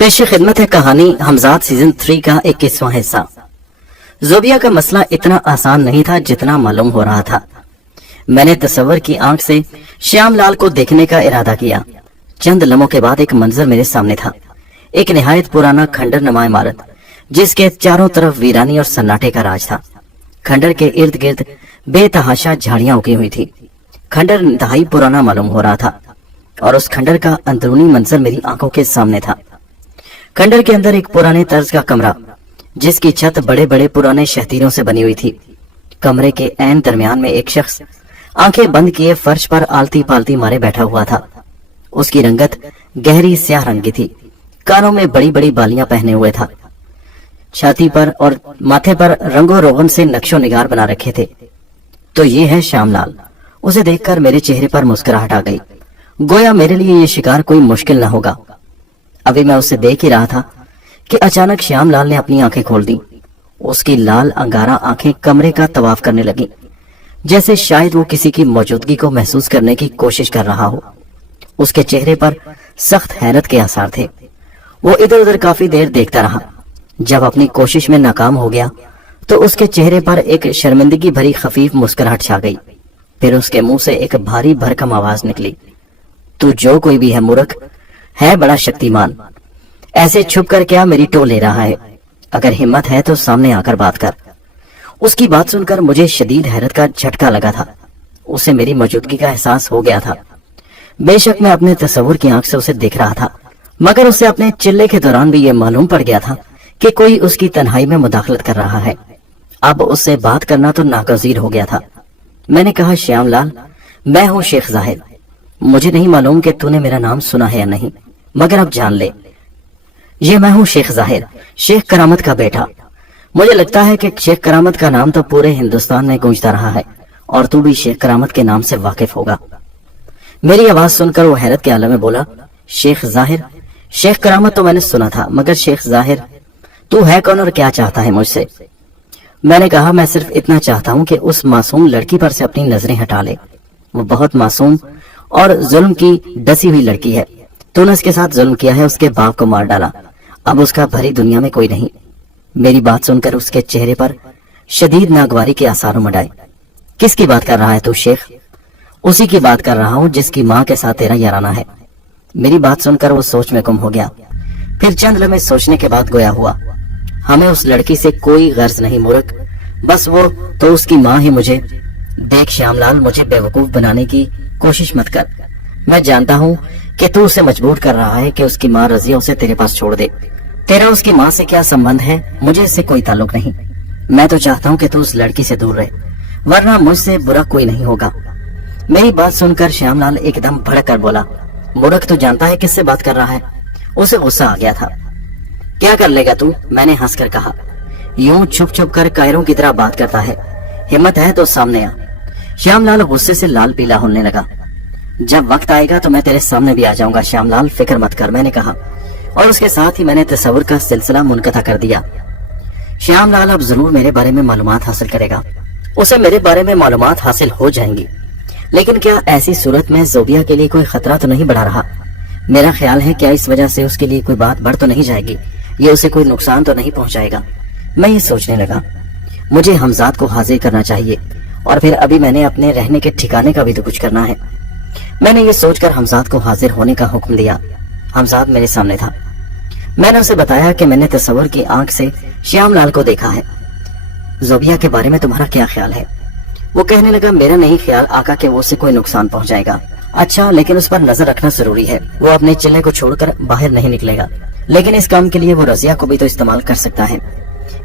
पेश खिदमत है कहानी हमजाद सीजन 3 का 21वां हिस्सा। ज़ोबिया का मसला इतना आसान नहीं था जितना मालूम हो रहा था। मैंने तस्वर की आंख से श्याम लाल को देखने का इरादा किया। चंद लम्हों के बाद एक मंजर मेरे सामने था। एक निहायत पुराना खंडर नुमा इमारत जिसके चारों तरफ वीरानी और सन्नाटे का राज था। खंडर के इर्द गिर्द बेतहाशा झाड़ियां उगी हुई थी। खंडर इंतहाई पुराना मालूम हो रहा था और उस खंडर का अंदरूनी मंजर मेरी आंखों के सामने था। खंडर के अंदर एक पुराने तर्ज का कमरा जिसकी छत बड़े बड़े पुराने शहतीरों से बनी हुई थी। कमरे के ऐन दरमियान में एक शख्स आंखें बंद किए फर्श पर आलती पालती मारे बैठा हुआ था। उसकी रंगत गहरी स्याह रंग की थी। कानों में बड़ी बड़ी बालियां पहने हुए था। छाती पर और माथे पर रंगो रोगन से नक्शो निगार बना रखे थे। तो ये है श्यामलाल। उसे देखकर मेरे चेहरे पर मुस्कुराहट आ गई। गोया मेरे लिए ये शिकार कोई मुश्किल न होगा। अभी मैं उसे देख ही रहा था कि अचानक श्यामलाल ने अपनी आंखें खोल दी। उसकी लाल अंगारा आंखें कमरे का तवाफ करने लगी, जैसे शायद वो किसी की मौजूदगी को महसूस करने की कोशिश कर रहा हो। उसके चेहरे पर सख्त हैरत के आसार थे। वो इधर उधर काफी देर देखता रहा। जब अपनी कोशिश में नाकाम हो गया तो उसके चेहरे पर एक शर्मिंदगी भरी खफीफ मुस्कुराहट छा गई। फिर उसके मुंह से एक भारी भरकम आवाज निकली, तू जो कोई भी है मूर्ख है, बड़ा शक्तिमान। ऐसे छुप कर क्या मेरी टो ले रहा है? अगर हिम्मत है तो सामने आकर बात कर। उसकी बात सुनकर मुझे शदीद हैरत का झटका लगा था। उसे मेरी मौजूदगी का एहसास हो गया था। बेशक मैं अपने तस्वुर की आंख से उसे देख रहा था, मगर उसे अपने चिल्ले के दौरान भी यह मालूम पड़ गया था कि कोई उसकी तन्हाई में मुदाखलत कर रहा है। अब उससे बात करना तो नागजीर हो गया था। मैंने कहा, श्यामलाल, मैं हूँ शेख जाहिर। मुझे नहीं मालूम कि तूने मेरा नाम सुना है या नहीं, मगर अब जान ले, ये मैं हूँ शेख जाहिर, शेख करामत का बेटा। मुझे लगता है कि शेख करामत का नाम तो पूरे हिंदुस्तान में गूंजता रहा है और तू भी शेख करामत के नाम से वाकिफ होगा। मेरी आवाज सुनकर वो हैरत के आलम में बोला, शेख जाहिर? शेख करामत तो मैंने सुना था, मगर शेख जाहिर तू है कौन और क्या चाहता है मुझसे? मैंने कहा, मैं सिर्फ इतना चाहता हूँ कि उस मासूम लड़की पर से अपनी नजरें हटा ले। वो बहुत मासूम और जुल्म की डसी हुई लड़की है। तूने उसके साथ जुल्म किया है, उसके बाप को मार डाला। अब उसका भरी दुनिया में कोई नहीं। मेरी बात सुनकर उसके चेहरे पर शदीद नागवारी के आसार उमड़ आए। किसकी बात कर रहा है तू शेख? उसी की बात कर रहा हूँ जिसकी माँ के साथ तेरा याराना है। मेरी बात सुनकर वो सोच में गुम हो गया। फिर चंद लम्हे सोचने के बाद गोया हुआ, हमें उस लड़की से कोई गर्ज नहीं मूर्ख, बस वो तो उसकी माँ ही। मुझे देख श्यामलाल, मुझे बेवकूफ बनाने की कोशिश मत कर। मैं जानता हूँ कि तू उसे मजबूर कर रहा है कि उसकी माँ रजिया उसे तेरे पास छोड़ दे। तेरा उसकी माँ से क्या संबंध है? मुझे इससे कोई ताल्लुक नहीं। मैं तो चाहता हूँ कि तू उस लड़की से दूर रहे, वरना मुझसे बुरा कोई नहीं होगा। मेरी बात सुनकर श्यामलाल एकदम भड़क कर बोला, मूर्ख, तू जानता है किससे बात कर रहा है? उसे गुस्सा आ गया था। क्या कर लेगा तू? मैंने हंसकर कहा। यूं छुप छुप कर कायरों की तरह बात करता है। हिम्मत है तो सामने आ। श्यामलाल गुस्से से लाल पीला होने लगा। जब वक्त आएगा तो मैं तेरे सामने भी आ जाऊंगा श्यामलाल, फिक्र मत कर, मैंने कहा, और उसके साथ ही मैंने तस्वुर का सिलसिला मुनक़ता कर दिया। श्यामलाल अब जरूर मेरे बारे में मालूमात हासिल करेगा। उसे मेरे बारे में मालूमात हासिल हो जाएंगी, लेकिन क्या ऐसी सूरत में ज़ोबिया के लिए कोई खतरा तो नहीं बढ़ा रहा? मेरा ख्याल है क्या इस वजह से उसके लिए कोई बात बढ़ तो नहीं जाएगी, ये उसे कोई नुकसान तो नहीं पहुंचाएगा? मैं ये सोचने लगा, मुझे हमजाद को हाजिर करना चाहिए और फिर अभी मैंने अपने रहने के ठिकाने का भी तो कुछ करना है। मैंने ये सोचकर हमजाद को हाजिर होने का हुक्म दिया। हमजाद मेरे सामने था। मैंने उसे बताया कि मैंने तस्वुर की आंख से श्यामलाल को देखा है। ज़ोबिया के बारे में तुम्हारा क्या ख्याल है? वो कहने लगा, मेरा नहीं ख्याल आका कि वो उसे कोई नुकसान पहुंचाएगा। अच्छा, लेकिन उस पर नजर रखना जरूरी है। वो अपने चिल्ले को छोड़कर बाहर नहीं निकलेगा, लेकिन इस काम के लिए वो रजिया को भी तो इस्तेमाल कर सकता है।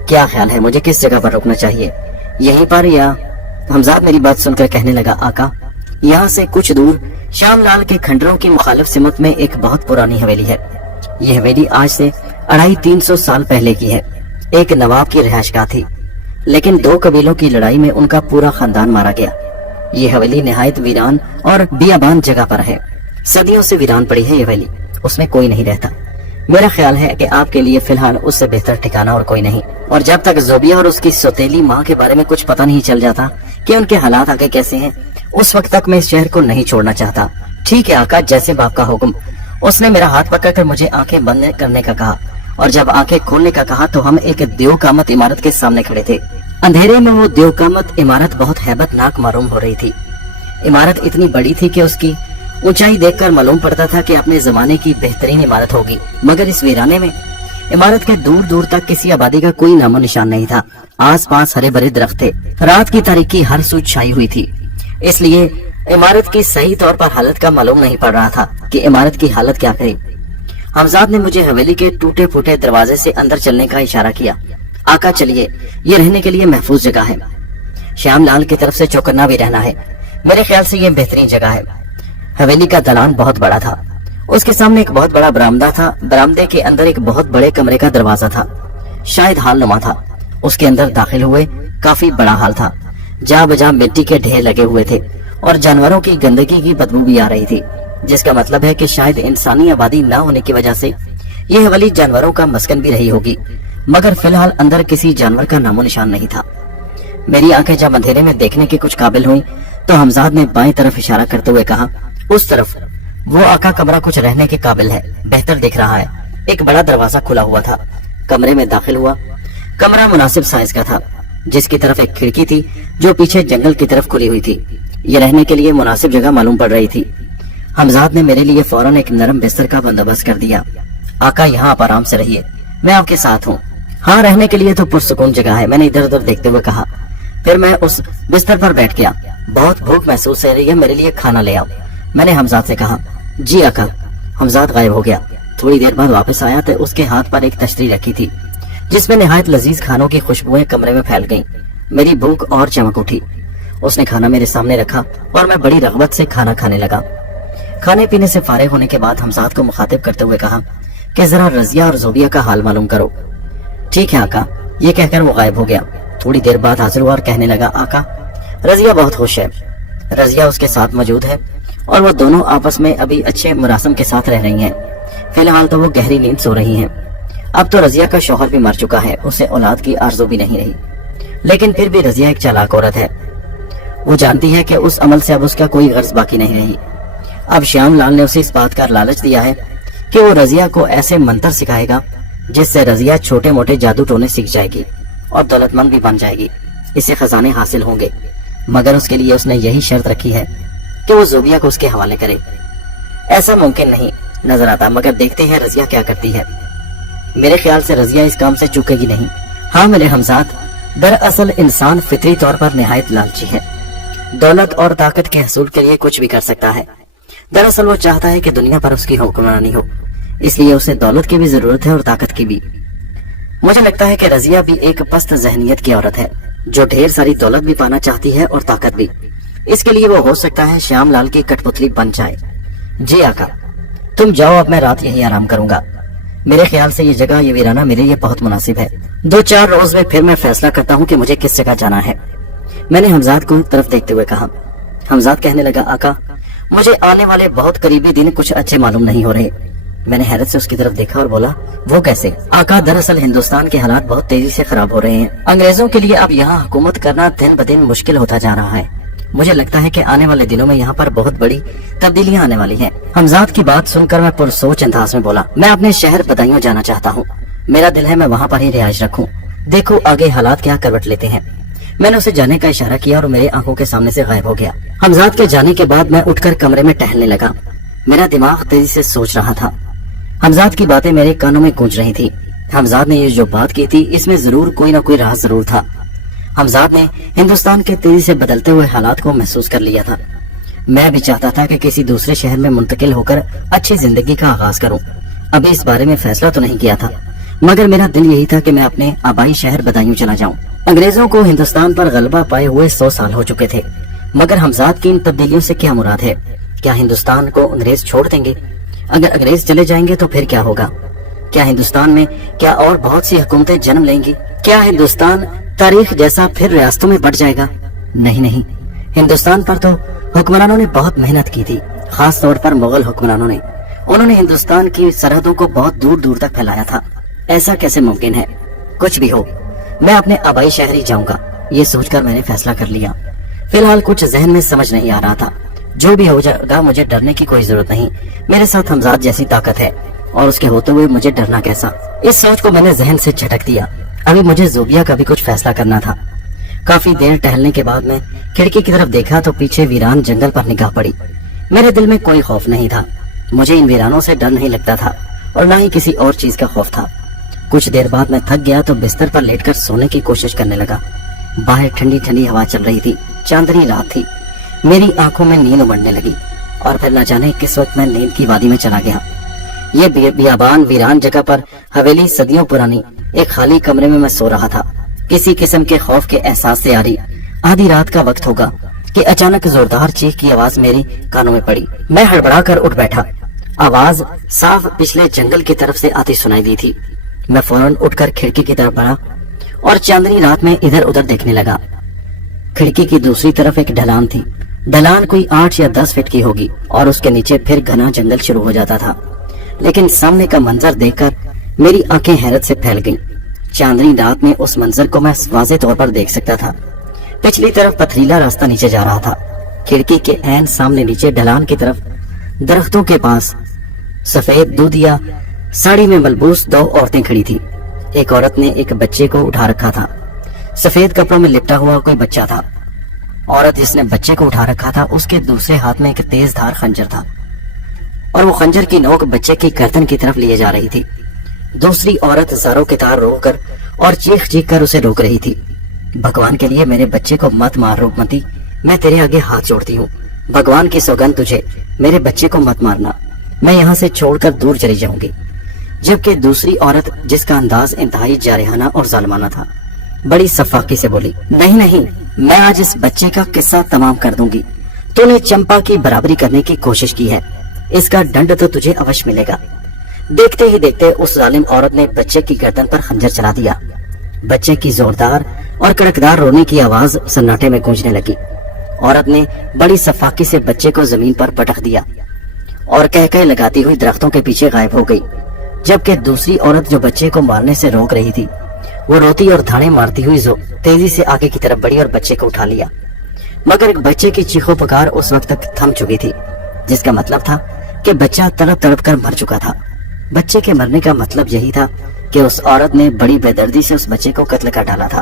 क्या ख्याल है, मुझे किस जगह पर रोकना चाहिए, यहीं पर या? हमजाद मेरी बात सुनकर कहने लगा, आका, यहाँ से कुछ दूर श्यामलाल के खंडरों की मुखालिफ सिमत में एक बहुत पुरानी हवेली है। ये हवेली आज से 250-300 साल पहले की है। एक नवाब की रिहाइशगाह थी, लेकिन 2 कबीलों की लड़ाई में उनका पूरा खानदान मारा गया। ये हवेली निहायत वीरान और बियाबान जगह पर है। सदियों से वीरान पड़ी है ये हवेली, उसमें कोई नहीं रहता। मेरा ख्याल है कि आपके लिए फिलहाल उससे बेहतर ठिकाना और कोई नहीं। और जब तक ज़ोबिया और उसकी सौतेली माँ के बारे में कुछ पता नहीं चल जाता कि उनके हालात आगे कैसे हैं, उस वक्त तक मैं इस शहर को नहीं छोड़ना चाहता। ठीक है आका, जैसे बाप का हुक्म। उसने मेरा हाथ पकड़कर मुझे आंखें बंद करने का कहा और जब आंखें खोलने का कहा तो हम एक देवकामत इमारत के सामने खड़े थे। अंधेरे में वो देवकामत इमारत बहुत हैबतनाक मालूम हो रही थी। इमारत इतनी बड़ी थी कि उसकी ऊंचाई देखकर मालूम पड़ता था कि अपने जमाने की बेहतरीन इमारत होगी, मगर इस वीराने में इमारत के दूर दूर तक किसी आबादी का कोई नामो निशान नहीं था। आस पास हरे भरे दरख्त थे। रात की तारीकी हर सूझ छाई हुई थी, इसलिए इमारत की सही तौर पर हालत का मालूम नहीं पड़ रहा था कि इमारत की हालत क्या करे। हमजाद ने मुझे हवेली के टूटे फूटे दरवाजे से अंदर चलने का इशारा किया। आका चलिए, ये रहने के लिए महफूज जगह है। श्याम लाल की तरफ से चौकन्ना भी रहना है। मेरे ख्याल से ये बेहतरीन जगह है। हवेली का दलान बहुत बड़ा था। उसके सामने एक बहुत बड़ा बरामदा था। बरामदे के अंदर एक बहुत बड़े कमरे का दरवाजा था, शायद हाल नुमा था। उसके अंदर दाखिल हुए काफी बड़ा हाल था। जहाँ बजा मिट्टी के ढेर लगे हुए थे और जानवरों की गंदगी की बदबू भी आ रही थी, जिसका मतलब है कि शायद इंसानी आबादी न होने की वजह से ये हवेली जानवरों का मस्कन भी रही होगी, मगर फिलहाल अंदर किसी जानवर का नामो निशान नहीं था। मेरी आंखें जब अंधेरे में देखने के कुछ काबिल हुई तो हमजाद ने बाएं तरफ इशारा करते हुए कहा, उस तरफ वो आका कमरा कुछ रहने के काबिल है, बेहतर दिख रहा है। एक बड़ा दरवाजा खुला हुआ था। कमरे में दाखिल हुआ। कमरा मुनासिब साइज का था, जिसकी तरफ एक खिड़की थी जो पीछे जंगल की तरफ खुली हुई थी। ये रहने के लिए मुनासिब जगह मालूम पड़ रही थी। हमजाद ने मेरे लिए फौरन एक नरम बिस्तर का बंदोबस्त कर दिया। आका यहाँ आप आराम से रहिए, मैं आपके साथ हूँ। हाँ, रहने के लिए तो पुरसुकून जगह है, मैंने इधर उधर देखते हुए कहा। फिर मैं उस बिस्तर पर बैठ गया। बहुत भूख महसूस हो रही है, मेरे लिए खाना ले आओ, मैंने हमजाद से कहा। जी आका। हमजाद गायब हो गया। थोड़ी देर बाद वापस आया तो उसके हाथ पर एक तश्तरी रखी थी जिसमें निहायत लजीज खानों की खुशबुएं कमरे में फैल गईं। मेरी भूख और चमक उठी। उसने खाना मेरे सामने रखा और मैं बड़ी रगबत से खाना खाने लगा। खाने पीने से फारिग होने के बाद हमजाद को मुखातिब करते हुए कहा कि जरा रजिया और जोबिया का हाल मालूम करो। ठीक है आका, ये कहकर वो गायब हो गया। थोड़ी देर बाद हाजिर हुआ और कहने लगा, आका रजिया बहुत खुश है। रजिया उसके साथ मौजूद है और वो दोनों आपस में अभी अच्छे मुरासम के साथ रह रही हैं। फिलहाल तो वो गहरी नींद सो रही हैं। अब तो रजिया का शौहर भी मर चुका है, उसे औलाद की आरज़ू भी नहीं रही, लेकिन फिर भी रजिया एक चालाक औरत है। वो जानती है कि उस अमल से अब उसका कोई गर्ज बाकी नहीं रही। अब श्याम लाल ने उसे इस बात का लालच दिया है कि वो रजिया को ऐसे मंत्र सिखाएगा जिससे रजिया छोटे मोटे जादू टोने सीख जाएगी और दौलतमंद भी बन जाएगी। इससे खजाने हासिल होंगे, मगर उसके लिए उसने यही शर्त रखी है कि वो जोबिया को उसके हवाले करे। ऐसा मुमकिन नहीं नजर आता, मगर देखते हैं रजिया क्या करती है। मेरे ख्याल से रजिया इस काम से चूकेगी नहीं। हाँ मेरे हमजाद, दरअसल इंसान फितरी तौर पर निहायत लालची है। दौलत और ताकत के हसूल के लिए कुछ भी कर सकता है। दरअसल वो चाहता है कि दुनिया पर उसकी हुक्मरानी हो, इसलिए उसे दौलत की भी जरूरत है और ताकत की भी। मुझे लगता है कि रजिया भी एक पस्त जहनियत की औरत है जो ढेर सारी दौलत भी पाना चाहती है और ताकत भी। इसके लिए वो हो सकता है श्याम लाल की कठपुतली बन जाए। जी आका, तुम जाओ, अब मैं रात यही आराम करूंगा। मेरे ख्याल से ये जगह, ये वीराना मेरे लिए बहुत मुनासिब है। 2-4 रोज में फिर मैं फैसला करता हूँ कि मुझे किस जगह जाना है, मैंने हमजाद को तरफ देखते हुए कहा। हमजाद कहने लगा, आका मुझे आने वाले बहुत करीबी दिन कुछ अच्छे मालूम नहीं हो रहे। मैंने हैरत से उसकी तरफ देखा और बोला, वो कैसे? आका दरअसल हिंदुस्तान के हालात बहुत तेजी से खराब हो रहे हैं। अंग्रेजों के लिए अब यहाँ हुकूमत करना दिन ब दिन मुश्किल होता जा रहा है। मुझे लगता है कि आने वाले दिनों में यहाँ पर बहुत बड़ी तब्दीलियाँ आने वाली हैं। हमजाद की बात सुनकर मैं पुरसोच अंदाज में बोला, मैं अपने शहर बदायूं जाना चाहता हूँ। मेरा दिल है मैं वहाँ पर ही रिहाइश रखूँ। देखो आगे हालात क्या करवट लेते हैं। मैंने उसे जाने का इशारा किया और मेरे आंखों के सामने से गायब हो गया। हमजाद के जाने के बाद मैं उठकर कमरे में टहलने लगा। मेरा दिमाग तेजी से सोच रहा था। हमजाद की बातें मेरे कानों में गूंज रही थी। हमजाद ने ये जो बात की थी इसमें जरूर कोई ना कोई राज जरूर था। हमजाद ने हिंदुस्तान के तेजी से बदलते हुए हालात को महसूस कर लिया था। मैं भी चाहता था कि किसी दूसरे शहर में मुंतकिल होकर अच्छी जिंदगी का आगाज करूं। अभी इस बारे में फैसला तो नहीं किया था, मगर मेरा दिल यही था कि मैं अपने आबाई शहर बदायूं चला जाऊं। अंग्रेजों को हिंदुस्तान पर गलबा पाए हुए 100 साल हो चुके थे, मगर हमजाद की इन तब्दीलियों से क्या मुराद है? क्या हिंदुस्तान को अंग्रेज छोड़ देंगे? अगर अंग्रेज चले जाएंगे तो फिर क्या होगा? क्या हिंदुस्तान में क्या और बहुत सी हुकूमतें जन्म लेंगी? क्या हिंदुस्तान तारीख जैसा फिर रियासतों में बढ़ जाएगा? नहीं नहीं, हिंदुस्तान पर तो हुक्मरानों ने बहुत मेहनत की थी, खास तौर पर मुगल हुक्मरानों ने। उन्होंने हिंदुस्तान की सरहदों को बहुत दूर दूर तक फैलाया था। ऐसा कैसे मुमकिन है? कुछ भी हो, मैं अपने आबाई शहर ही जाऊंगा, ये सोचकर मैंने फैसला कर लिया। फिलहाल कुछ जहन में समझ नहीं आ रहा था। जो भी हो जाएगा मुझे डरने की कोई जरूरत नहीं, मेरे साथ हमजाद जैसी ताकत है और उसके होते हुए मुझे डरना कैसा। इस सोच को मैंने जहन से झटक दिया। अभी मुझे जोबिया का भी कुछ फैसला करना था। काफी देर टहलने के बाद मैं खिड़की की तरफ देखा तो पीछे वीरान जंगल पर निगाह पड़ी। मेरे दिल में कोई खौफ नहीं था, मुझे इन वीरानों से डर नहीं लगता था और ना ही किसी और चीज का खौफ था। कुछ देर बाद मैं थक गया तो बिस्तर पर लेटकर सोने की कोशिश करने लगा। बाहर ठंडी ठंडी हवा चल रही थी, चांदनी रात थी। मेरी आंखों में नींद उमड़ने लगी और फिर न जाने किस वक्त मैं नींद की वादी में चला गया। ये बियाबान वीरान जगह पर हवेली सदियों पुरानी एक खाली कमरे में मैं सो रहा था। किसी किस्म के खौफ के एहसास से आधी रात का वक्त होगा कि अचानक जोरदार चीख की आवाज मेरी कानों में पड़ी। मैं हड़बड़ा कर उठ बैठा। आवाज साफ पिछले जंगल की तरफ से आती सुनाई दी थी। मैं फौरन उठकर खिड़की की तरफ बढ़ा और चांदनी रात में इधर उधर देखने लगा। खिड़की की दूसरी तरफ एक ढलान थी। ढलान कोई 8 या 10 फीट की होगी और उसके नीचे फिर घना जंगल शुरू हो जाता था। लेकिन सामने का मंजर देखकर मेरी आंखें हैरत से फैल गईं। चांदनी रात में उस मंजर को मैं वाज़ेह तौर पर देख सकता था। पिछली तरफ पथरीला रास्ता नीचे जा रहा था। खिड़की के ऐन सामने नीचे ढलान की तरफ दरख्तों के पास सफेद दूधिया साड़ी में मलबूस 2 औरतें खड़ी थी। एक औरत ने एक बच्चे को उठा रखा था। सफेद कपड़ों में लिपटा हुआ कोई बच्चा था। औरत जिसने बच्चे को उठा रखा था उसके दूसरे हाथ में एक तेज धार खंजर था और वो खंजर की नोक बच्चे की गर्दन की तरफ लिए जा रही थी। दूसरी औरत ज़ारों के तार रोककर और चीख चीख कर उसे रोक रही थी। भगवान के लिए मेरे बच्चे को मत मार रूपमती, मैं तेरे आगे हाथ जोड़ती हूँ। भगवान की सौगंध तुझे, मेरे बच्चे को मत मारना, मैं यहाँ से छोड़कर दूर चली जाऊंगी। जबकि दूसरी औरत, जिसका अंदाज इंतहाई जारहाना और जालिमाना था, बड़ी सफाकी से बोली, नहीं नहीं, मैं आज इस बच्चे का किस्सा तमाम कर दूंगी। तूने चंपा की बराबरी करने की कोशिश की है, इसका दंड तो तुझे अवश्य मिलेगा। देखते ही देखते उस जालिम औरत ने बच्चे की गर्दन पर खंजर चला दिया। बच्चे की जोरदार और कड़कदार रोने की आवाज सन्नाटे में गूंजने लगी। औरत ने बड़ी सफाकी से बच्चे को जमीन पर पटक दिया और कह कह लगाती हुई दरख्तों के पीछे गायब हो गई। जबकि दूसरी औरत जो बच्चे को मारने से रोक रही थी, वो रोती और धाने मारती हुई तेजी से आगे की तरफ बढ़ी और बच्चे को उठा लिया। मगर बच्चे की चीखों पुकार उस वक्त तक थम चुकी थी, जिसका मतलब था कि बच्चा तड़प तड़प कर मर चुका था। बच्चे के मरने का मतलब यही था कि उस औरत ने बड़ी बेदर्दी से उस बच्चे को कत्ल कर डाला था।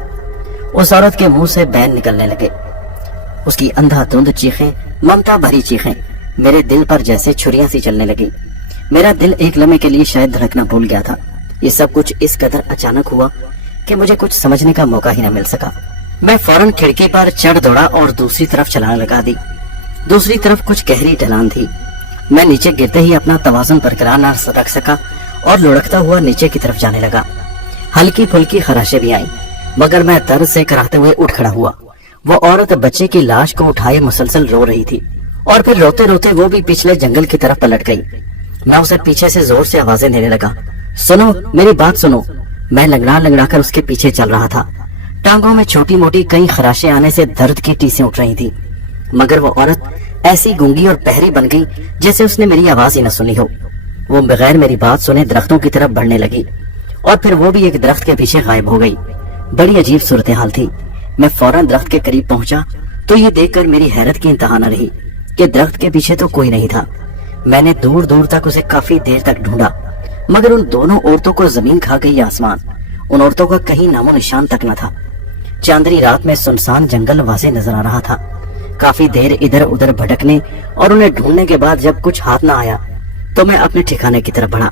उस औरत के मुंह से बैन निकलने लगे। उसकी अंधाधुंध चीखें, ममता भरी चीखें मेरे दिल पर जैसे छुरियां सी चलने लगी। मेरा दिल एक लम्हे के लिए शायद धड़कना भूल गया था। ये सब कुछ इस कदर अचानक हुआ कि मुझे कुछ समझने का मौका ही न मिल सका। मैं फौरन खिड़की पर चढ़ दौड़ा और दूसरी तरफ छलांग लगा दी। दूसरी तरफ कुछ गहरी ढलान थी। मैं नीचे गिरते ही अपना तवाज़ुन बरकरार न रख सका और लुढ़कता हुआ नीचे की तरफ जाने लगा। हल्की फुल्की खराशें भी आईं, मगर मैं दर्द से कराहते हुए उठ खड़ा हुआ। वो औरत बच्चे की लाश को उठाए मुसलसल रो रही थी और फिर रोते रोते वो भी पिछले जंगल की तरफ पलट गई। मैं उसे पीछे से जोर से आवाजें देने लगा, सुनो, मेरी बात सुनो। मैं लंगड़ा लंगड़ा कर उसके पीछे चल रहा था। टांगों में छोटी मोटी कई खराशें आने से दर्द की टीसें उठ रही थी, मगर वो औरत ऐसी गूंगी और बहरी बन गई जैसे उसने मेरी आवाज ही न सुनी हो। वो बगैर मेरी बात सुने दरख्तों की तरफ बढ़ने लगी और फिर वो भी एक दरख्त के पीछे गायब हो गई। बड़ी अजीब सूरत हाल थी। मैं फौरन दरख्त के करीब पहुंचा तो ये देखकर मेरी हैरत की इंतहा न रही कि दरख्त के पीछे तो कोई नहीं था। मैंने दूर दूर तक उसे काफी देर तक ढूंढा, मगर उन दोनों औरतों को जमीन खा गई आसमान। उन औरतों का कहीं नामो निशान तक न था। चांदनी रात में सुनसान जंगल वाज़ेह नजर आ रहा था। काफी देर इधर उधर भटकने और उन्हें ढूंढने के बाद जब कुछ हाथ न आया तो मैं अपने ठिकाने की तरफ बढ़ा।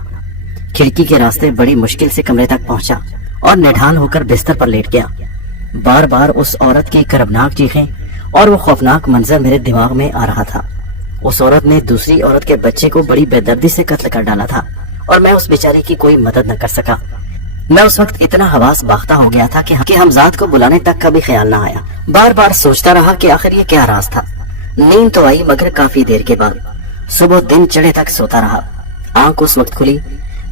खिड़की के रास्ते बड़ी मुश्किल से कमरे तक पहुंचा और निढाल होकर बिस्तर पर लेट गया। बार बार उस औरत की करबनाक चीखें और वो खौफनाक मंजर मेरे दिमाग में आ रहा था। उस औरत ने दूसरी औरत के बच्चे को बड़ी बेदर्दी से कत्ल कर डाला था और मैं उस बेचारी की कोई मदद न कर सका। मैं उस वक्त इतना हवास बाख्ता हो गया था कि हमजाद को बुलाने तक का भी ख्याल न आया। बार बार सोचता रहा कि आखिर ये क्या राज था। नींद तो आई, मगर काफी देर के बाद। सुबह दिन चढ़े तक सोता रहा। आंख उस वक्त खुली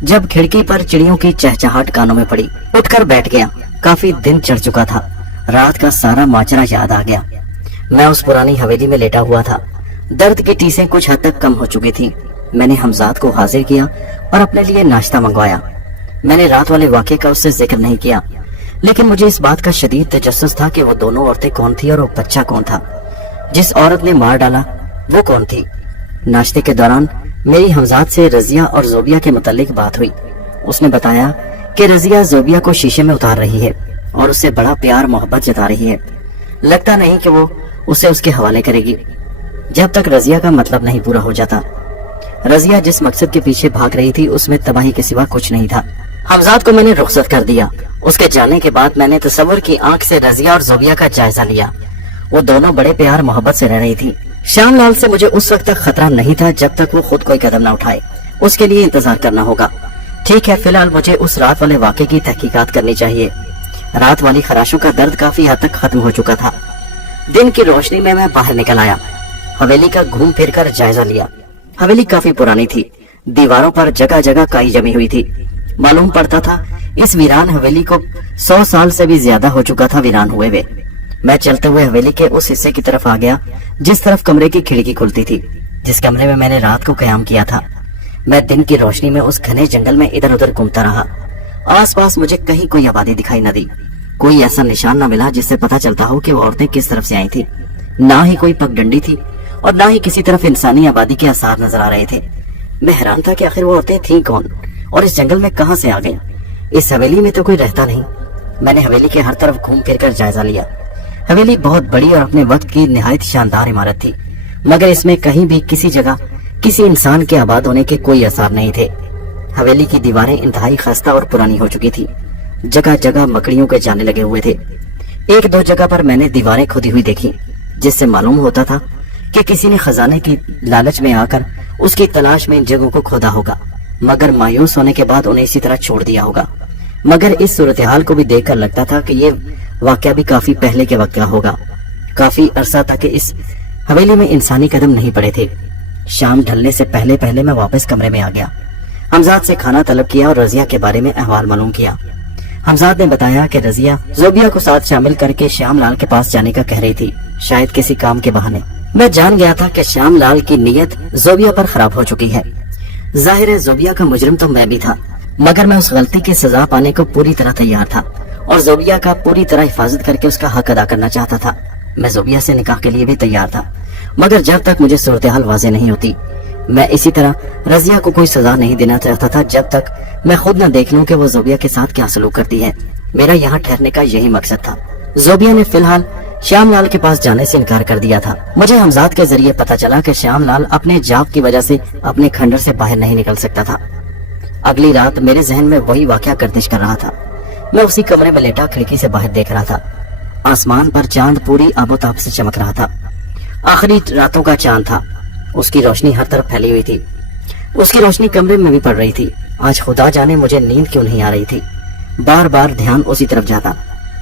जब खिड़की पर चिड़ियों की चहचहाट कानों में पड़ी। उठकर बैठ गया। काफी दिन चढ़ चुका था। रात का सारा माजरा याद आ गया। मैं उस पुरानी हवेली में लेटा हुआ था। दर्द की टीसें कुछ हद तक कम हो चुकी थी। मैंने हमजाद को हाजिर किया और अपने लिए नाश्ता मंगवाया। मैंने रात वाले वाक़े का उससे जिक्र नहीं किया, लेकिन मुझे इस बात का शदीद तजस्सुस था कि वो दोनों औरतें कौन थी और वो बच्चा कौन था। जिस औरत ने मार डाला वो कौन थी? नाश्ते के दौरान मेरी हमजाद से रजिया और जोबिया के मुतालिक बात हुई। उसने बताया कि रजिया जोबिया को शीशे में उतार रही है और उससे बड़ा प्यार मोहब्बत जता रही है। लगता नहीं कि वो उसे उसके हवाले करेगी जब तक रजिया का मतलब नहीं पूरा हो जाता। रजिया जिस मकसद के पीछे भाग रही थी उसमें तबाही के सिवा कुछ नहीं था। हमजाद को मैंने रुखसत कर दिया। उसके जाने के बाद मैंने तसव्वुर की आंख से रजिया और जोबिया का जायजा लिया। वो दोनों बड़े प्यार मोहब्बत से रह रही थी। श्यामलाल से मुझे उस वक्त तक खतरा नहीं था जब तक वो खुद कोई कदम न उठाए। उसके लिए इंतजार करना होगा। ठीक है, फिलहाल मुझे उस रात वाले वाक़े की तहकीकात करनी चाहिए। रात वाली खराशों का दर्द काफी हद तक खत्म हो चुका था। दिन की रोशनी में मैं बाहर निकल आया। हवेली का घूम फिर कर जायजा लिया। हवेली काफी पुरानी थी। दीवारों पर जगह जगह काई जमी हुई थी। मालूम पड़ता था इस वीरान हवेली को 100 साल से भी ज्यादा हो चुका था वीरान हुए वे। मैं चलते हुए हवेली के उस हिस्से की तरफ आ गया जिस तरफ कमरे की खिड़की खुलती थी, जिस कमरे में मैंने रात को कयाम किया था। मैं दिन की रोशनी में उस घने जंगल में इधर उधर घूमता रहा। आसपास मुझे कहीं कोई आबादी दिखाई न दी। कोई ऐसा निशान न मिला जिससे पता चलता हो कि वो औरतें किस तरफ से आई थी। ना ही कोई पगडंडी थी और ना ही किसी तरफ इंसानी आबादी के आसार नजर आ रहे थे। मैं हैरान था कि आखिर वो औरतें थीं कौन और इस जंगल में कहां से आ गई। इस हवेली में तो कोई रहता नहीं। मैंने हवेली के हर तरफ घूम फिर कर जायजा लिया। हवेली बहुत बड़ी और अपने वक्त की निहायत शानदार इमारत थी, मगर इसमें कहीं भी किसी जगह किसी इंसान के आबाद होने के कोई आसार नहीं थे। हवेली की दीवारें इंतहाई खस्ता और पुरानी हो चुकी थी। जगह जगह मकड़ियों के जाने लगे हुए थे। एक दो जगह पर मैंने दीवारें खुदी हुई देखी, जिससे मालूम होता था कि किसी ने खजाने की लालच में आकर उसकी तलाश में इन जगहों को खोदा होगा, मगर मायूस होने के बाद उन्हें इसी तरह छोड़ दिया होगा। मगर इस सूरत हाल को भी देखकर लगता था कि ये वाकया भी काफी पहले के वक्त का होगा। काफी अरसा तक इस हवेली में इंसानी कदम नहीं पड़े थे। शाम ढलने से पहले पहले मैं वापस कमरे में आ गया। हमजाद से खाना तलब किया और रजिया के बारे में अहवाल मालूम किया। हमजाद ने बताया कि रजिया जोबिया को साथ शामिल करके श्यामलाल के पास जाने का कह रही थी, शायद किसी काम के बहाने। मैं जान गया था कि श्यामलाल की नीयत जोबिया पर खराब हो चुकी है। जाहिर है जोबिया का मुजरिम तो मैं भी था, मगर मैं उस गलती की सजा पाने को पूरी तरह तैयार था और जोबिया का पूरी तरह हिफाजत करके उसका हक अदा करना चाहता था। मैं जोबिया से निकाह के लिए भी तैयार था, मगर जब तक मुझे सूरत हाल वाज़ेह नहीं होती, मैं इसी तरह रजिया को कोई सजा नहीं देना चाहता था जब तक मैं खुद न देख लूं कि वो जोबिया के साथ क्या सलूक करती है। मेरा यहाँ ठहरने का यही मकसद था। जोबिया ने फिलहाल श्यामलाल के पास जाने से इनकार कर दिया था। मुझे हमजाद के जरिए पता चला कि श्यामलाल अपने जाप की वजह से अपने खंडर से बाहर नहीं निकल सकता था। अगली रात मेरे जहन में वही वाकया गर्दिश कर रहा था। मैं उसी कमरे में लेटा खिड़की से बाहर देख रहा था। आसमान पर चांद पूरी आबोताब से चमक रहा था। आखिरी रातों का चांद था। उसकी रोशनी हर तरफ फैली हुई थी। उसकी रोशनी कमरे में भी पड़ रही थी। आज खुदा जाने मुझे नींद क्यों नहीं आ रही थी। बार बार ध्यान उसी तरफ जाता।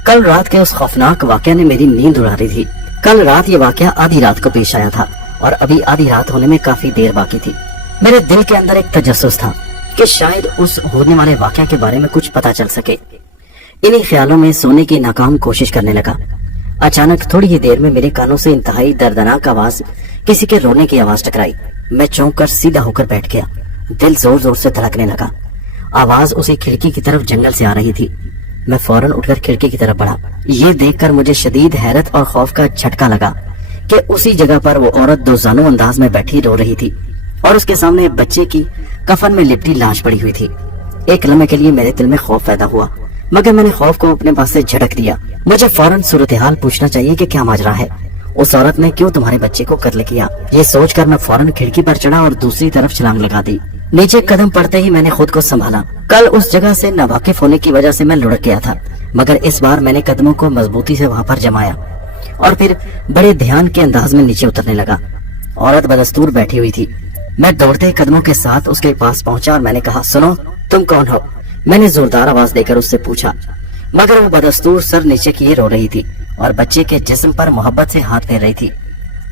कल रात के उस खौफनाक वाकया ने मेरी नींद उड़ा दी थी। कल रात ये वाकया आधी रात को पेश आया था और अभी आधी रात होने में काफी देर बाकी थी। मेरे दिल के अंदर एक तजस्सुस था कि शायद उस होने वाले वाकया के बारे में कुछ पता चल सके। इन्हीं ख्यालों में सोने की नाकाम कोशिश करने लगा। अचानक थोड़ी ही देर में मेरे कानों से इंतहाई दर्दनाक आवाज, किसी के रोने की आवाज टकराई। मैं चौंक कर सीधा होकर बैठ गया। दिल जोर जोर से धड़कने लगा। आवाज उसी खिड़की की तरफ जंगल से आ रही थी। मैं फौरन उठकर खिड़की की तरफ बढ़ा। ये देखकर मुझे शदीद हैरत और खौफ का झटका लगा कि उसी जगह पर वो औरत दो जानू अंदाज में बैठी रो रही थी और उसके सामने बच्चे की कफन में लिपटी लाश पड़ी हुई थी। एक लम्हे के लिए मेरे दिल में खौफ पैदा हुआ, मगर मैंने खौफ को अपने पास से झटक दिया। मुझे फौरन सूरत हाल पूछना चाहिए कि क्या माजरा है। उस औरत ने क्यों तुम्हारे बच्चे को कत्ल किया? ये सोचकर मैं फौरन खिड़की पर चढ़ा और दूसरी तरफ छलांग लगा दी। नीचे कदम पड़ते ही मैंने खुद को संभाला। कल उस जगह से नावाकिफ होने की वजह से मैं लुढ़क गया था, मगर इस बार मैंने कदमों को मजबूती से वहां पर जमाया और फिर बड़े ध्यान के अंदाज में नीचे उतरने लगा। औरत बदस्तूर बैठी हुई थी। मैं दौड़ते कदमों के साथ उसके पास पहुंचा और मैंने कहा, सुनो, तुम कौन हो? मैंने जोरदार आवाज देकर उससे पूछा, मगर वो बदस्तूर सर नीचे किए रो रही थी और बच्चे के जिस्म पर मोहब्बत से हाथ फेर रही थी।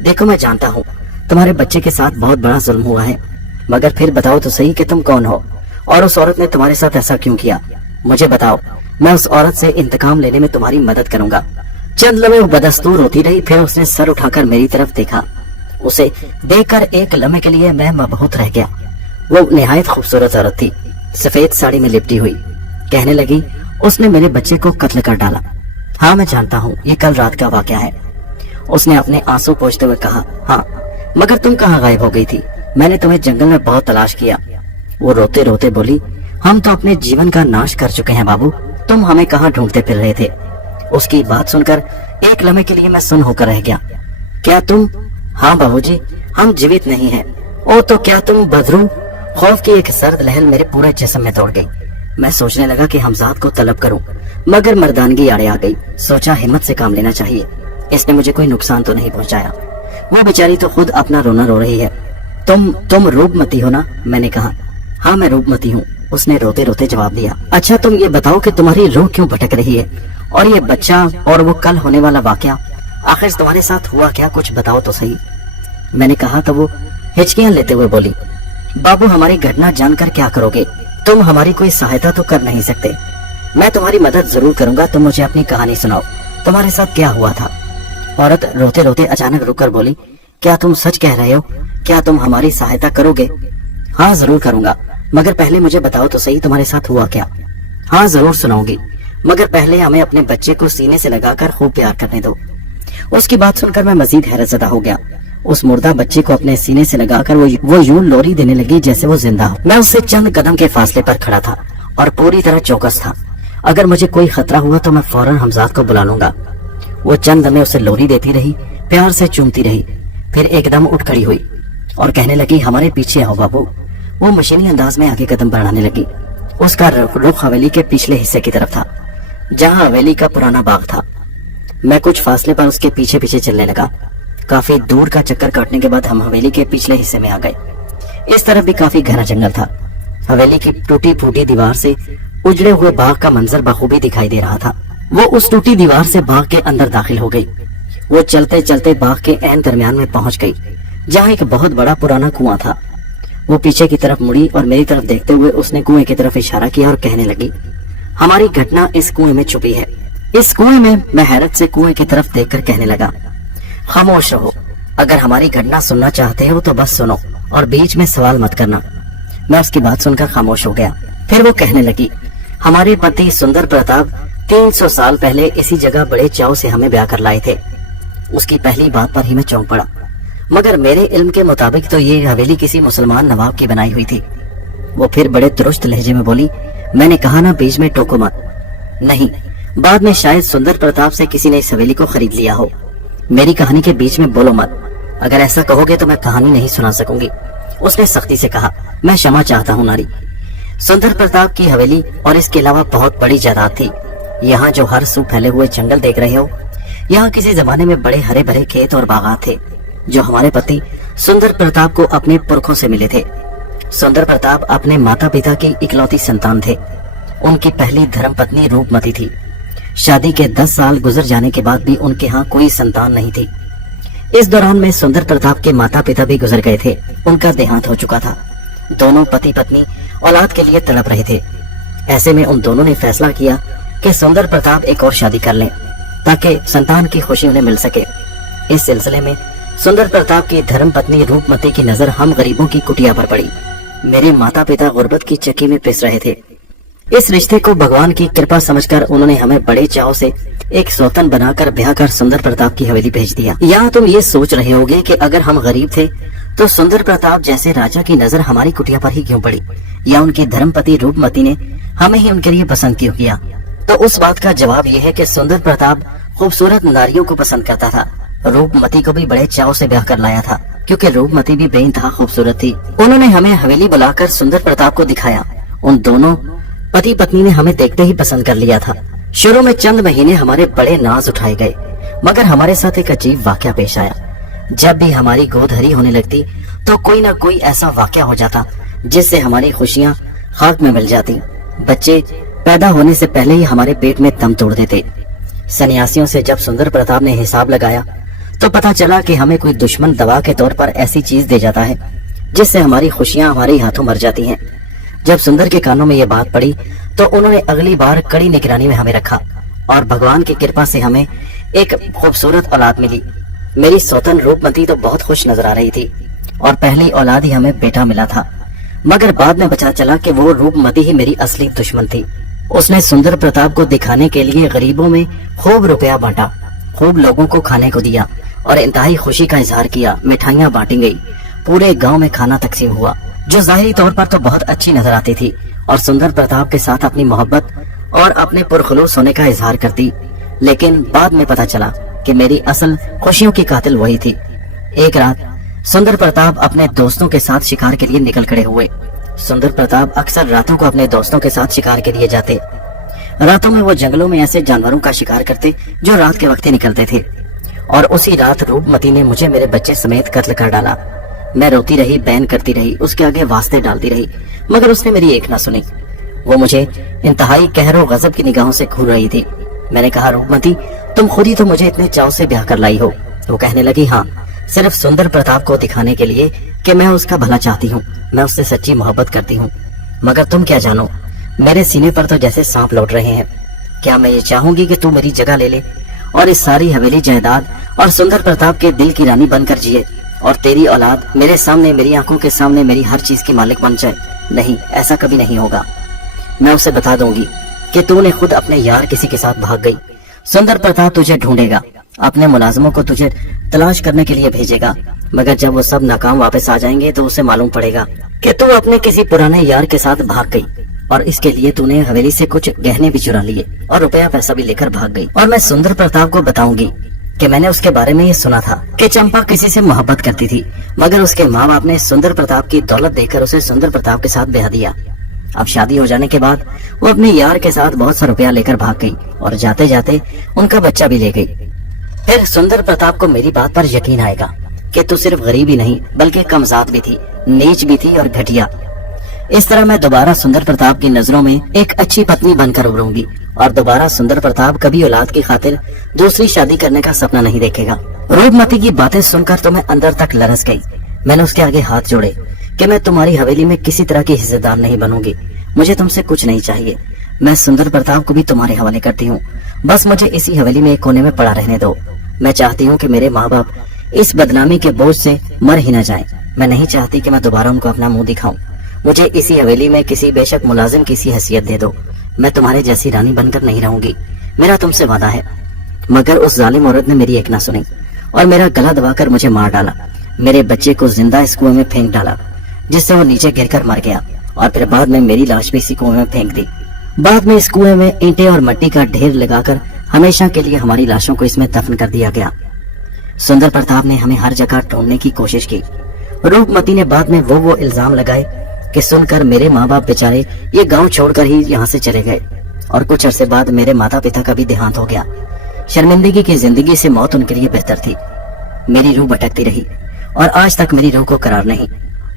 देखो, मैं जानता हूँ तुम्हारे बच्चे के साथ बहुत बड़ा जुल्म हुआ है, मगर फिर बताओ तो सही कि तुम कौन हो और उस औरत ने तुम्हारे साथ ऐसा क्यों किया? मुझे बताओ, मैं उस औरत से इंतकाम लेने में तुम्हारी मदद करूंगा। चंद लम्हे वो बदस्तूर होती रही, फिर उसने सर उठाकर मेरी तरफ देखा। उसे देखकर एक लम्हे के लिए मैं मबहूत रह गया। वो निहायत खूबसूरत औरत थी, सफेद साड़ी में लिपटी हुई। कहने लगी, उसने मेरे बच्चे को कत्ल कर डाला। हाँ, मैं जानता हूँ, ये कल रात का वाकया है। उसने अपने आंसू पोंछते हुए कहा, हाँ, मगर तुम कहाँ गायब हो गई थी? मैंने तुम्हें जंगल में बहुत तलाश किया। वो रोते रोते बोली, हम तो अपने जीवन का नाश कर चुके हैं बाबू, तुम हमें कहाँ ढूंढते फिर रहे थे? उसकी बात सुनकर एक लम्हे के लिए मैं सुन होकर रह गया। क्या तुम? हाँ बाबूजी, हम जीवित नहीं हैं। ओ तो क्या तुम बदरू? खौफ की एक सर्द लहर मेरे पूरे जिस्म में दौड़ गई। मैं सोचने लगा कि हमजाद को तलब करूं, मगर मर्दानगी आड़े आ गई। सोचा हिम्मत से काम लेना चाहिए, इसने मुझे कोई नुकसान तो नहीं पहुंचाया। वो बेचारी तो खुद अपना रोना रो रही है। तुम रूपमती हो ना? मैंने कहा। हाँ मैं रूपमती हूँ, उसने रोते रोते जवाब दिया। अच्छा तुम ये बताओ कि तुम्हारी रूह क्यों भटक रही है, और ये बच्चा और वो कल होने वाला वाकया, आखिर तुम्हारे साथ हुआ क्या? कुछ बताओ तो सही। मैंने कहा तो वो हिचकियां लेते हुए बोली, बाबू हमारी घटना जानकर क्या करोगे? तुम हमारी कोई सहायता तो कर नहीं सकते। मैं तुम्हारी मदद जरूर करूंगा, तुम मुझे अपनी कहानी सुनाओ, तुम्हारे साथ क्या हुआ था? औरत रोते रोते अचानक रुककर बोली, क्या तुम सच कह रहे हो? क्या तुम हमारी सहायता करोगे? हाँ जरूर करूंगा, मगर पहले मुझे बताओ तो सही तुम्हारे साथ हुआ क्या? हाँ जरूर सुनाऊंगी, मगर पहले हमें अपने बच्चे को सीने से लगाकर खूब प्यार करने दो। उसकी बात सुनकर मैं मजीद हैरतज़दा हो गया। उस मुर्दा बच्चे को अपने सीने से लगाकर वो यूं लोरी देने लगी जैसे वो जिंदा हो। मैं उससे चंद कदम के फासले पर खड़ा था और पूरी तरह चौकस था। अगर मुझे कोई खतरा हुआ तो मैं फौरन हमजाद को बुला लूंगा। वो चंद में उसे लोरी देती रही, प्यार से चूमती रही, फिर एकदम उठ खड़ी हुई और कहने लगी, हमारे पीछे आओ बाबू। वो मशीनी अंदाज में आगे कदम बढ़ाने लगी। उसका रुख हवेली के पिछले हिस्से की तरफ था, जहाँ हवेली का पुराना बाग था। मैं कुछ फासले पर उसके पीछे पीछे चलने लगा। काफी दूर का चक्कर काटने के बाद हम हवेली के पिछले हिस्से में आ गए। इस तरफ भी काफी घना जंगल था। हवेली की टूटी फूटी दीवार से उजड़े हुए बाग का मंजर बखूबी दिखाई दे रहा था। वो उस टूटी दीवार से बाग के अंदर दाखिल हो गई। वो चलते चलते बाग के ऐन दरमियान में पहुंच गई, जहाँ एक बहुत बड़ा पुराना कुआं था। वो पीछे की तरफ मुड़ी और मेरी तरफ देखते हुए उसने कुएं की तरफ इशारा किया और कहने लगी, हमारी घटना इस कुएं में छुपी है। इस कुएं में? मैं हैरत से कुएं की तरफ देखकर कहने लगा, खामोश रहो, अगर हमारी घटना सुनना चाहते हो तो बस सुनो और बीच में सवाल मत करना। मैं उसकी बात सुनकर खामोश हो गया। फिर वो कहने लगी, हमारे पति सुंदर प्रताप 300 साल पहले इसी जगह बड़े चाव से हमें ब्याह कर लाए थे। उसकी पहली बात पर ही मैं चौंक पड़ा, मगर मेरे इल्म के मुताबिक तो ये हवेली किसी मुसलमान नवाब की बनाई हुई थी। वो फिर बड़े दुरुस्त लहजे में बोली, मैंने कहा ना बीच में टोको मत। नहीं, बाद में शायद सुंदर प्रताप से किसी ने इस हवेली को खरीद लिया हो। मेरी कहानी के बीच में बोलो मत, अगर ऐसा कहोगे तो मैं कहानी नहीं सुना सकूंगी। उसने सख्ती से कहा, मैं क्षमा चाहता हूँ नारी। सुंदर प्रताप की हवेली और इसके अलावा बहुत बड़ी जायदाद थी। यहाँ जो हर सू फैले हुए जंगल देख रहे हो, यहाँ किसी जमाने में बड़े हरे भरे खेत और बागात थे, जो हमारे पति सुंदर प्रताप को अपने पुरखों से मिले थे। सुंदर प्रताप अपने माता पिता की इकलौती संतान थे। उनकी पहली धर्मपत्नी रूपमती थी। शादी के 10 साल गुजर जाने के बाद भी उनके यहाँ कोई संतान नहीं थी। इस दौरान में सुंदर प्रताप के माता पिता भी गुजर गए थे, उनका देहांत हो चुका था। दोनों पति पत्नी औलाद के लिए तड़प रहे थे। ऐसे में उन दोनों ने फैसला किया कि सुंदर प्रताप एक और शादी कर लें, ताकि संतान की खुशी उन्हें मिल सके। इस सिलसिले में सुंदर प्रताप की धर्मपत्नी रूपमती की नजर हम गरीबों की कुटिया पर पड़ी। मेरे माता पिता गुर्बत की चक्की में पिस रहे थे। इस रिश्ते को भगवान की कृपा समझकर उन्होंने हमें बड़े चाव से एक सौतन बनाकर ब्याह कर सुंदर प्रताप की हवेली भेज दिया। यहाँ तुम ये सोच रहे होगे कि अगर हम गरीब थे तो सुंदर प्रताप जैसे राजा की नजर हमारी कुटिया पर ही क्यों पड़ी, या उनकी धर्मपति रूपमती ने हमें ही उनके लिए पसंद क्यों किया? तो उस बात का जवाब यह है कि सुंदर प्रताप खूबसूरत नारियों को पसंद करता था। रूपमती को भी बड़े चाव से ब्याह कर लाया था, क्योंकि रूपमती भी बेइंतहा खूबसूरत थी। उन्होंने हमें हवेली बुलाकर सुंदर प्रताप को दिखाया। उन दोनों पति पत्नी ने हमें देखते ही पसंद कर लिया था। शुरू में चंद महीने हमारे बड़े नाज उठाए गए, मगर हमारे साथ एक अजीब वाकया पेश आया। जब भी हमारी गोद हरी होने लगती तो कोई ना कोई ऐसा वाकया हो जाता जिससे हमारी खुशियां खाक में मिल जाती। बच्चे पैदा होने से पहले ही हमारे पेट में दम तोड़ देते। सन्यासियों से जब सुंदर प्रताप ने हिसाब लगाया तो पता चला कि हमें कोई दुश्मन दवा के तौर पर ऐसी चीज दे जाता है जिससे हमारी खुशियां हमारे हाथों मर जाती हैं। जब सुंदर के कानों में ये बात पड़ी तो उन्होंने अगली बार कड़ी निगरानी में हमें रखा और भगवान की कृपा से हमें एक खूबसूरत औलाद मिली। मेरी सौतन रूपमती तो बहुत खुश नजर आ रही थी और पहली औलाद ही हमें बेटा मिला था, मगर बाद में पता चला कि वो रूपमती ही मेरी असली दुश्मन थी। उसने सुंदर प्रताप को दिखाने के लिए गरीबों में खूब रुपया बांटा, खूब लोगों को खाने को दिया और इंतहाई खुशी का इजहार किया। मिठाइयाँ बांटी गई, पूरे गांव में खाना तकसीम हुआ, जो जाहिरी तौर पर तो बहुत अच्छी नजर आती थी और सुंदर प्रताप के साथ अपनी मोहब्बत और अपने पुरखलूस होने का इजहार करती। लेकिन बाद में पता चला कि मेरी असल खुशियों की कातिल वही थी। एक रात सुंदर प्रताप अपने दोस्तों के साथ शिकार के लिए निकल खड़े हुए। सुंदर प्रताप अक्सर रातों को अपने दोस्तों के साथ शिकार के लिए जाते। रातों में वो जंगलों में ऐसे जानवरों का शिकार करते जो रात के वक्त ही निकलते थे। और उसी रात रूपमती ने मुझे मेरे बच्चे समेत कत्ल कर डाला। मैं रोती रही, बैन करती रही, उसके आगे वास्ते डालती रही, मगर उसने मेरी एक ना सुनी। वो मुझे इंतहाई कहर और गजब की निगाहों से घूर रही थी। मैंने कहा, रूपमती, तुम खुद ही तो मुझे इतने चाव से ब्याह कर लाई हो। वो कहने लगी, हाँ, सिर्फ सुंदर प्रताप को दिखाने के लिए कि मैं उसका भला चाहती हूँ, मैं उससे सच्ची मोहब्बत करती हूँ। मगर तुम क्या जानो, मेरे सीने पर तो जैसे सांप लौट रहे हैं। क्या मैं ये चाहूंगी कि तू मेरी जगह ले ले और इस सारी हवेली जायदाद और सुंदर प्रताप के दिल की रानी बनकर जिए और तेरी औलाद मेरे सामने, मेरी आंखों के सामने मेरी हर चीज की मालिक बन जाए? नहीं, ऐसा कभी नहीं होगा। मैं उसे बता दूंगी कि तूने खुद अपने यार किसी के साथ भाग गई। सुंदर प्रताप तुझे ढूंढेगा, अपने मुलाजिमों को तुझे तलाश करने के लिए भेजेगा, मगर जब वो सब नाकाम वापस आ जाएंगे तो उसे मालूम पड़ेगा कि तू अपने किसी पुराने यार के साथ भाग गई और इसके लिए तूने हवेली से कुछ गहने भी चुरा लिए और रुपया पैसा भी लेकर भाग गई। और मैं सुंदर प्रताप को बताऊंगी कि मैंने उसके बारे में ये सुना था कि चंपा किसी से मोहब्बत करती थी, मगर उसके माँ बाप ने सुंदर प्रताप की दौलत देकर उसे सुंदर प्रताप के साथ ब्याह दिया। अब शादी हो जाने के बाद वो अपने यार के साथ बहुत सा रुपया लेकर भाग गई और जाते जाते उनका बच्चा भी ले गई। फिर सुंदर प्रताप को मेरी बात पर यकीन आएगा कि तू सिर्फ गरीब ही नहीं बल्कि कमजात भी थी, नीच भी थी और घटिया। इस तरह मैं दोबारा सुंदर प्रताप की नजरों में एक अच्छी पत्नी बनकर उभरूंगी और दोबारा सुंदर प्रताप कभी औलाद की खातिर दूसरी शादी करने का सपना नहीं देखेगा। रूपमती की बातें सुनकर तो मैं अंदर तक लरस गई। मैंने उसके आगे हाथ जोड़े कि मैं तुम्हारी हवेली में किसी तरह की हिस्सेदार नहीं बनूंगी, मुझे तुमसे कुछ नहीं चाहिए। मैं सुंदर प्रताप को भी तुम्हारे हवाले करती हूँ, बस मुझे इसी हवेली में एक कोने में पड़ा रहने दो। मैं चाहती हूँ कि मेरे माँ बाप इस बदनामी के बोझ से मर ही न जाएं। मैं नहीं चाहती कि मैं दोबारा उनको अपना मुंह दिखाऊं। मुझे इसी हवेली में किसी बेशक मुलाजिम की सी हैसियत दे दो। मैं तुम्हारे जैसी रानी बनकर नहीं रहूंगी, मेरा तुमसे वादा है। मगर उस जालिम औरत ने मेरी एक ना सुनी और मेरा गला दबाकर मुझे मार डाला। मेरे बच्चे को जिंदा इस कुएं में फेंक डाला, जिससे वो नीचे गिरकर मर गया और फिर बाद में मेरी लाश भी इसी कुएं में फेंक दी। बाद में इस कुएं में ईंटें और मिट्टी का ढेर लगाकर हमेशा के लिए हमारी लाशों को इसमें दफन कर दिया गया। सुंदर प्रताप ने हमें हर जगह ढूंढने की कोशिश की। रूपमती ने बाद में वो इल्जाम लगाए कि सुनकर मेरे माँ बाप बेचारे ये गांव छोड़कर ही यहाँ से चले गए और कुछ अरसे बाद मेरे माता पिता का भी देहांत हो गया। शर्मिंदगी की जिंदगी से मौत उनके लिए बेहतर थी। मेरी रूह भटकती रही और आज तक मेरी रूह को करार नहीं।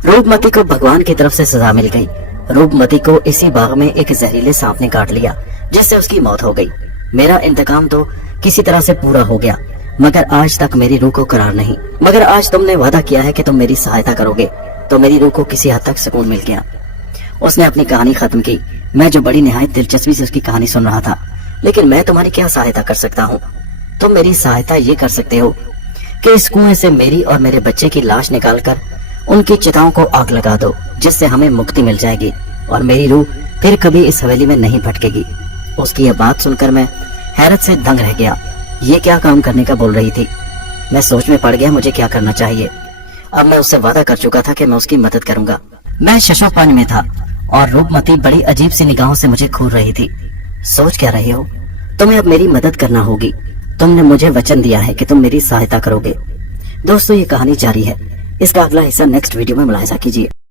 रूपमती को भगवान की तरफ से सजा मिल गई। रूपमती को इसी बाग में एक जहरीले सांप ने काट लिया, जिससे उसकी मौत हो गई। मेरा इंतकाम तो किसी तरह से पूरा हो गया, मगर आज तक मेरी रूह को करार नहीं। मगर आज तुमने वादा किया है कि तुम मेरी सहायता करोगे, तो मेरी रूह को किसी हद तक सुकून मिल गया। उसने अपनी कहानी खत्म की। मैं जो बड़ी निहायत दिलचस्पी से उसकी कहानी सुन रहा था, लेकिन मैं तुम्हारी क्या सहायता कर सकता हूँ? तुम मेरी सहायता ये कर सकते हो कि इस कुएं से मेरी और मेरे बच्चे की लाश निकालकर उनकी चिताओं को आग लगा दो, जिससे हमें मुक्ति मिल जाएगी और मेरी रूह फिर कभी इस हवेली में नहीं भटकेगी। उसकी यह बात सुनकर मैं हैरत से दंग रह गया। ये क्या काम करने का बोल रही थी? मैं सोच में पड़ गया मुझे क्या करना चाहिए। अब मैं उससे वादा कर चुका था कि मैं उसकी मदद करूंगा। मैं शशोपंज में था और रूपमती बड़ी अजीब सी निगाहों से मुझे घूर रही थी। सोच क्या रहे हो? तुम्हें अब मेरी मदद करना होगी। तुमने मुझे वचन दिया है कि तुम मेरी सहायता करोगे। दोस्तों, ये कहानी जारी है। इसका अगला हिस्सा नेक्स्ट वीडियो में मुलाहिजा कीजिए।